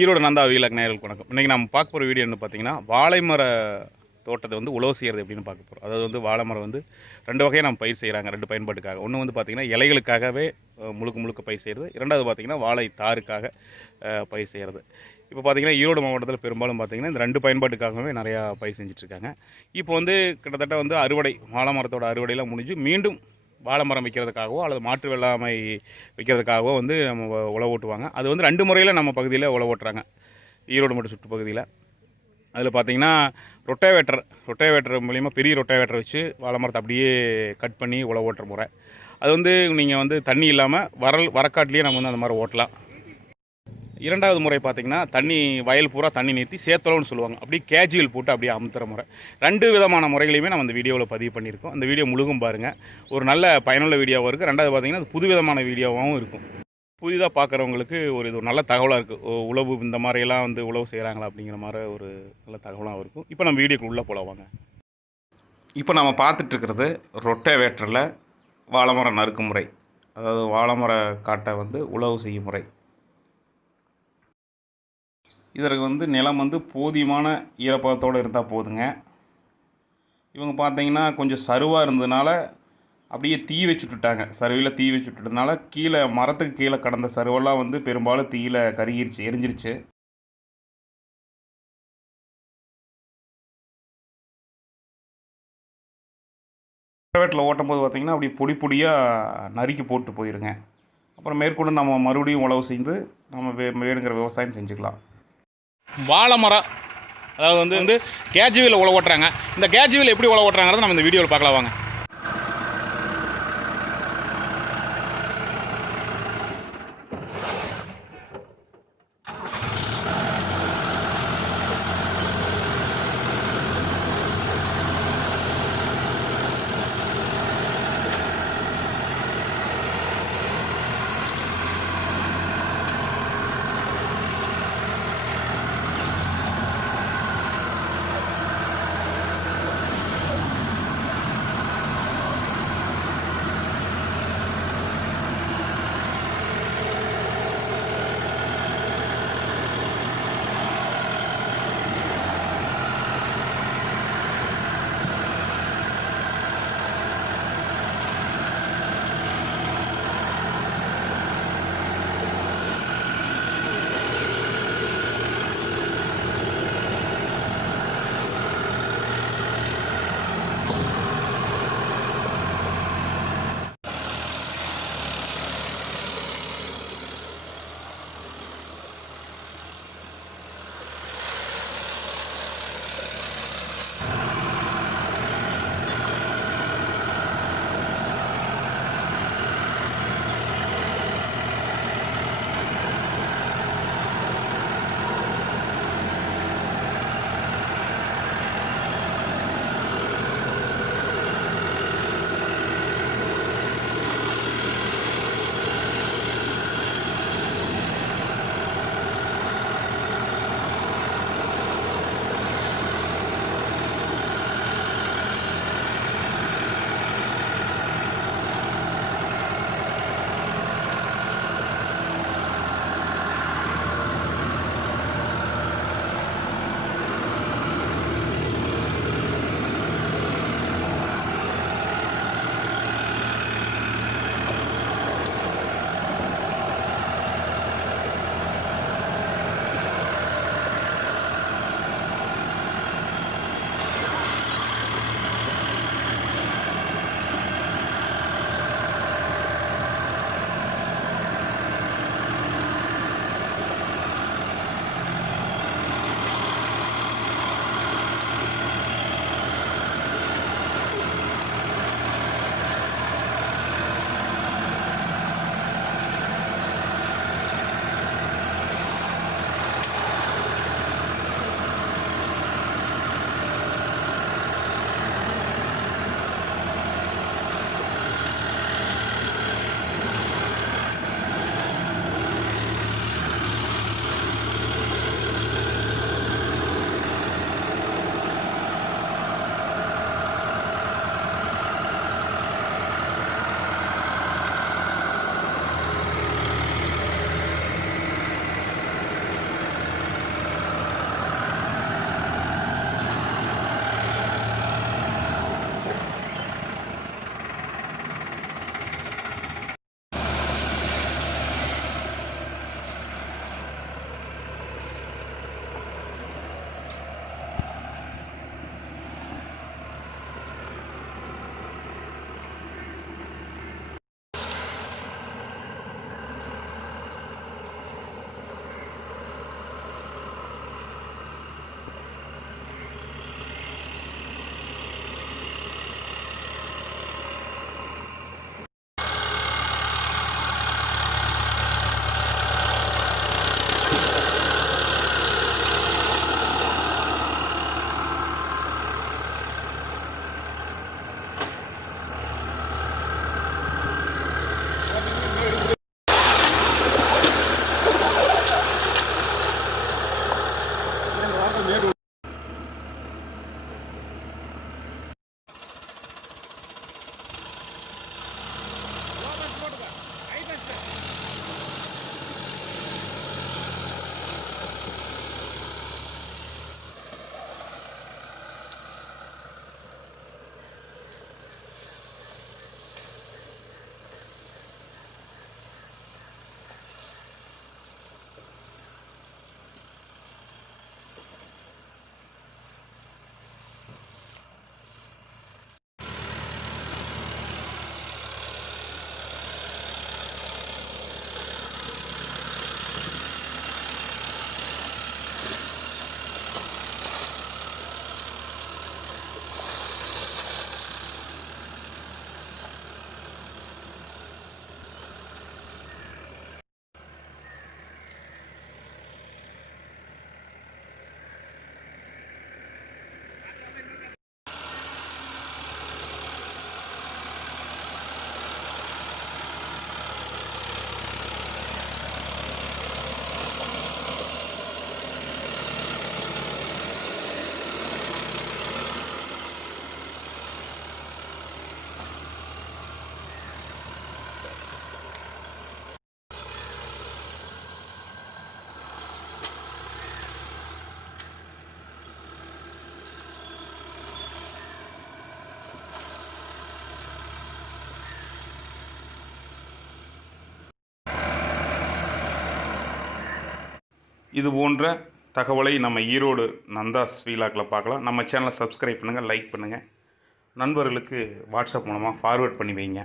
ஈரோடு நந்தா வீலக் நேயர்களுக்கு வணக்கம். இன்றைக்கி நம்ம பார்க்க போகிற வீடியோ என்ன பார்த்தீங்கன்னா, வாழை மர தோட்டத்தை வந்து உழவு செய்கிறது எப்படின்னு பார்க்க போகிறோம். அதாவது வந்து வாழை மரம் வந்து 2 வகையாக நம்ம பயிர் செய்கிறாங்க, 2 பயன்பாட்டுக்காக. ஒன்று வந்து பார்த்திங்கன்னா இலைகளுக்காகவே முழுக்க பயிர் செய்கிறது. இரண்டாவது பார்த்திங்கன்னா வாழை தாருக்காக பயிர் செய்கிறது. இப்போ பார்த்திங்கன்னா ஈரோடு மாவட்டத்தில் பெரும்பாலும் பார்த்திங்கன்னா இந்த 2 பயன்பாட்டுக்காகவே நிறையா பயிர் செஞ்சிட்ருக்காங்க. இப்போ வந்து கிட்டத்தட்ட வந்து அறுவடை, வாழை மரத்தோட அறுவடையெல்லாம் முடிஞ்சு மீண்டும் வாழை மரம் வைக்கிறதுக்காகவோ அல்லது மாற்று வெள்ளாமை வைக்கிறதுக்காகவோ வந்து நம்ம உழவு ஓட்டுவாங்க. அது வந்து 2 முறையில் நம்ம பகுதியில் உழவு ஓட்டுறாங்க, ஈரோடு மட்டும் சுற்றுப்பகுதியில். அதில் பார்த்திங்கன்னா ரொட்டேவேட்டர் மூலிமா பெரிய ரொட்டேவேட்டர் வச்சு வாழை மரத்தை அப்படியே கட் பண்ணி உழவு ஓட்டுற முறை. அது வந்து நீங்கள் வந்து தண்ணி இல்லாமல் வரக்காட்டிலேயே நம்ம வந்து அந்த மாதிரி ஓட்டலாம். இரண்டாவது முறை பார்த்திங்கன்னா தண்ணி வயல் பூரா தண்ணி நிறுத்தி சேத்தலோன்னு சொல்லுவாங்க, அப்படியே கேஜுவல் போட்டு அப்படியே அமுத்துற முறை. 2 விதமான முறைகளையுமே நம்ம இந்த வீடியோவில் பதிவு பண்ணியிருக்கோம். அந்த வீடியோ முழுகும் பாருங்கள், ஒரு நல்ல பயனுள்ள வீடியோவாக இருக்குது. ரெண்டாவது பார்த்திங்கன்னா அது புது விதமான வீடியோவாகவும் இருக்கும். புதிதாக பார்க்குறவங்களுக்கு இது ஒரு நல்ல தகவலாக இருக்குது. உழவு இந்த மாதிரியெல்லாம் வந்து உழவு செய்கிறாங்களா அப்படிங்கிற மாதிரி ஒரு நல்ல தகவலாகவும் இருக்கும். இப்போ நம்ம வீடியோக்கு உள்ளே போகலாம். இப்போ நம்ம பார்த்துட்ருக்கிறது ரொட்டேவேட்டரில் வாழை மரம் நறுக்கும் முறை, அதாவது வாழை மர காட்டை வந்து உழவு செய்யும் முறை. இதற்கு வந்து நிலம் வந்து போதியமான ஈரப்பதத்தோடு இருந்தால் போதுங்க. இவங்க பார்த்தீங்கன்னா கொஞ்சம் சருவாக இருந்ததுனால அப்படியே தீ வச்சுட்டுட்டாங்க. சருவில் தீ வச்சுட்டதுனால கீழே மரத்துக்கு கீழே கடந்த சருவெல்லாம் வந்து பெரும்பாலும் தீயில் கருகிருச்சு, எரிஞ்சிருச்சு. வீட்டில் ஓட்டும் போது பார்த்திங்கன்னா அப்படி பொடியாக நறுக்கி போட்டு போயிருங்க. அப்புறம் மேற்கொண்டு நம்ம மறுபடியும் உழவு செய்து நம்ம வேணுங்கிற விவசாயம் செஞ்சுக்கலாம். வாழை மரம் அதாவது வந்து கேஜுவில் உழவு ஓட்டுறாங்க. இந்த கேஜுவில் எப்படி உழவு ஓட்டுறாங்கிறத நம்ம இந்த வீடியோவில் பார்க்கலாம் வாங்க. இது போன்ற தகவலை நம்ம ஈரோடு நந்தாஸ் வீலாக்கில் பார்க்கலாம். நம்ம சேனலை சப்ஸ்கிரைப் பண்ணுங்கள், லைக் பண்ணுங்கள், நண்பர்களுக்கு வாட்ஸ்அப் மூலமாக ஃபார்வேர்ட் பண்ணி வைங்க.